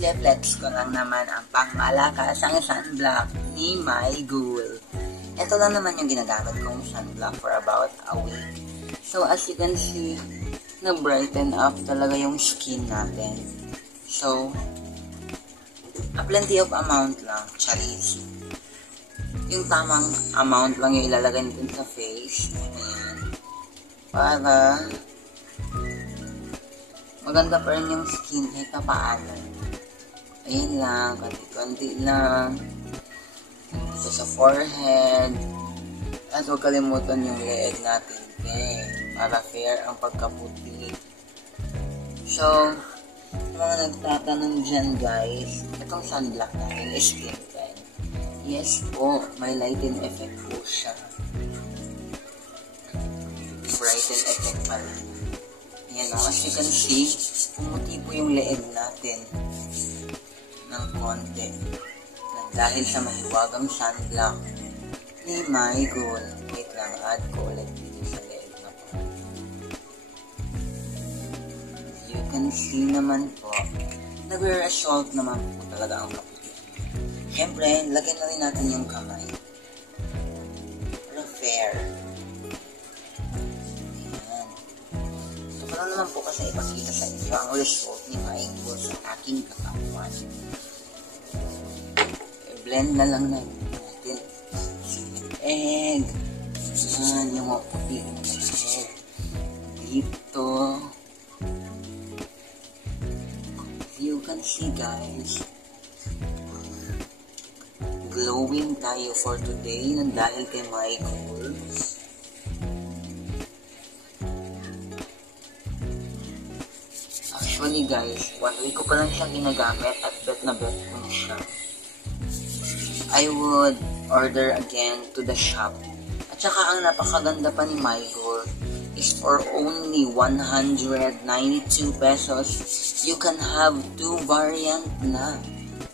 i-flex ko lang naman ang pangmalakas ang sunblock ni Mygul. Ito lang naman yung ginagamit kong sunblock for about a week. So, as you can see, nag-brighten up talaga yung skin natin. So, a plenty of amount lang, charis. Yung tamang amount lang yung ilalagay natin sa face. Ayan. Para maganda pa rin yung skin kahit paano. Ayan lang, konti-konti lang. Ito sa forehead. At huwag kalimutan yung leeg natin. Para fair ang pagkaputi. So, mga nagtatanong dyan guys, itong sunblock natin is skin kind. Yes po, may lighten effect po siya. Brighten effect pala. Ayan o, as you can see, pumuti po yung leeg natin ng konti. Dahil sa mahiwagang sunblock ni Mygul. Wait lang, add ko ulit dito sa leeg na po. You can see naman po, nagre-result naman po talaga ang kaputi. Siyempre, lagyan na rin natin yung kamay. Para fair. Ayan. So, parang naman po kasi ipakita sa inyo ang result ni Mygul sa aking katawan. Blend na lang natin egg. Yan, yung mga puti ng egg. Dito. You can see guys, glowing tayo for today nang dahil kay Mygul. Actually guys, 1 week ko pa lang siya ginagamit at bet na bet ko na siya. I would order again to the shop. At saka ang napakaganda pa ni Mygul is for only 192 pesos. You can have 2 variant na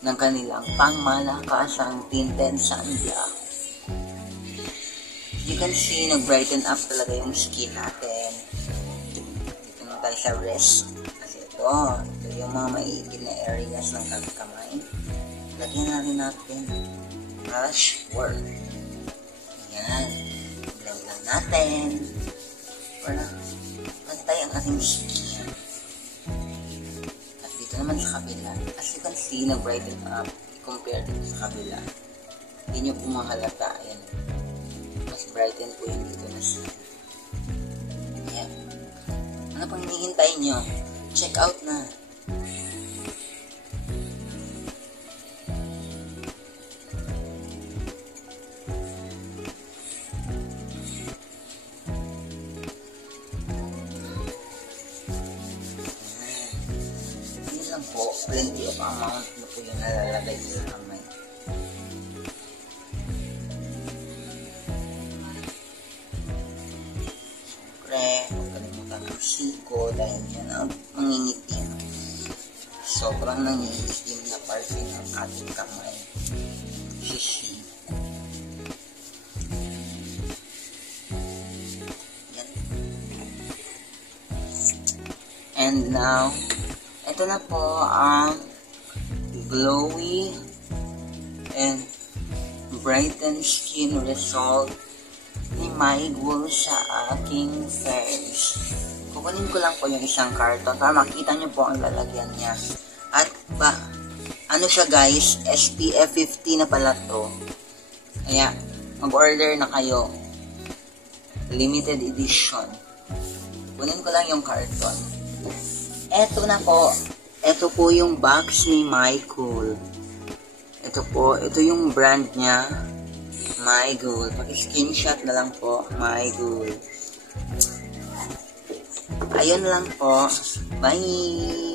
ng kanilang pangmalakasang tinted sunblock. You can see, nag-brighten up talaga yung skin natin. Dito na tayo sa wrist. Kasi ito yung mga maiitim na areas ng kamay. Lagyan na rin natin brush work. Ayan. Blend lang natin. Para pantay ang ating skin. At dito naman sa kabila. As you can see, na-brighten up. Compare dito sa kabila. Hindi nyo po mahalata. Ayan. Mas brighten po yung dito na skin. Ayan. Ano pang hinihintay nyo? Check out na. Po, plenty of amount na po yung nalalagay sa kamay. Siyempre, huwag kalimutan ang siko dahil yan ang mangingitim. Sobrang nangingitim na parte ng ating kamay. Sisi. Yan. And now, ito na po ang glowy and brighten skin result ni Mygul sa aking face. Kukunin ko lang po yung isang karton para makita nyo po ang lalagyan niya. At ano siya guys, SPF 50 na pala to. Kaya mag-order na kayo. Limited edition. Kunin ko lang yung karton. Eto na po. Ito po yung box ni Mygul. Ito po. Ito yung brand niya. Mygul. Paki-screenshot na lang po. Mygul. Ayun lang po. Bye!